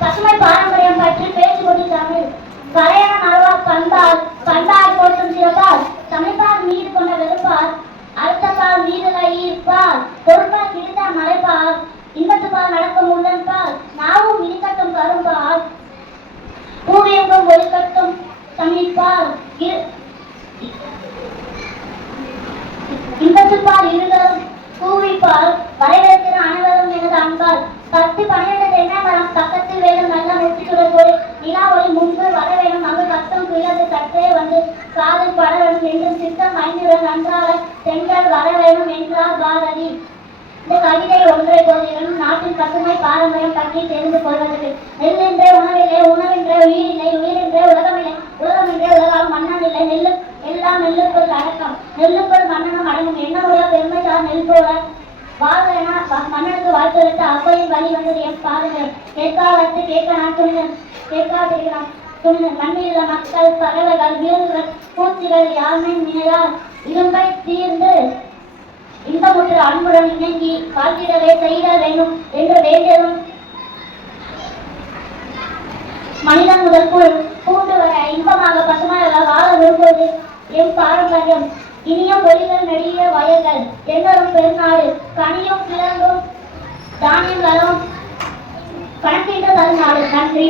பசுமை பாரம்பரியம் பற்றி பேச்சு கொண்டு தமிழ் கலையான மரபா பண்பால் போற்றும் சிறப்பால் தமிழ்பால் மீது கொண்ட வெறுப்பால் அழுத்தப்பால் மீது ஈர்ப்பால் பொருட்பால் கிழிந்த மலைப்பால் இன்பத்துப்பால் நடக்கும் உடன்பால் நாவும் இனிக்கட்டும் கரும்பால் பூவியங்கும் ஒலிக்கட்டும் தமிழ்பால் இன்பத்துப்பால் இருதலும் பூவிப்பால் வரவேற்கிற அனைவரும் எனது அன்பால் 10-12 தென்னமரம் பக்கத்தில் வேணும் நல்ல முற்றுச்சுடர் நிலா ஒளி முன்பு வர வேணும் அங்கு கத்தம் குயிலது சற்றே வந்து காதல் பட வேணும் என்றும் சித்தம் ஐந்துடன் நன்றாக சென்றால் வர வேணும் என்றார் பாரதி. இந்த கவிதை ஒன்றை போதிலும் நாட்டின் பசுமை பாரம்பரியம் பற்றி தெரிந்து கொள்வதற்கு நெல் என்றே உணவில்லை, உணவென்றே உயிரில்லை, உயிரென்றே உலகமில்லை, உலகமென்றே உலகம் மன்னன் இல்லை, நெல்லு எல்லாம் நெல்லுக்குள் அடக்கம், நெல்லுக்குள் மன்னனும் அடங்கும் என்ன உள்ள பெருமைதான் நெல் போல வாழ்வென மன்னனுக்கு வாழ்த்துரைத்த அப்பையின் வழி வந்தது என் பாருங்கள் கேட்காவத்து கேட்க நான் துணிதன் கேட்காதிருக்கிறான் துணிதன் மண்ணிலுள்ள மக்கள் பறவைகள் விலங்குகள் பூச்சிகள் யாருமே நினையால் இரும்பை தீர்ந்து இன்பமுற்ற அன்புடன் இணங்கி வாழ்த்திடவே செய்த வேணும் என்று வேண்டியதும் மனிதன் முதல் பூண்டு வர இன்பமாக பசுமையாக வாழ விரும்புவது என் பாரம்பரியம். இனிய பொலிகள் நெடிய வயல்கள் எல்லோரும் பெருநாடு கனியும் கிழங்கும் தானியங்களும் கணக்கிட்டு தரும் நாடு. நன்றி.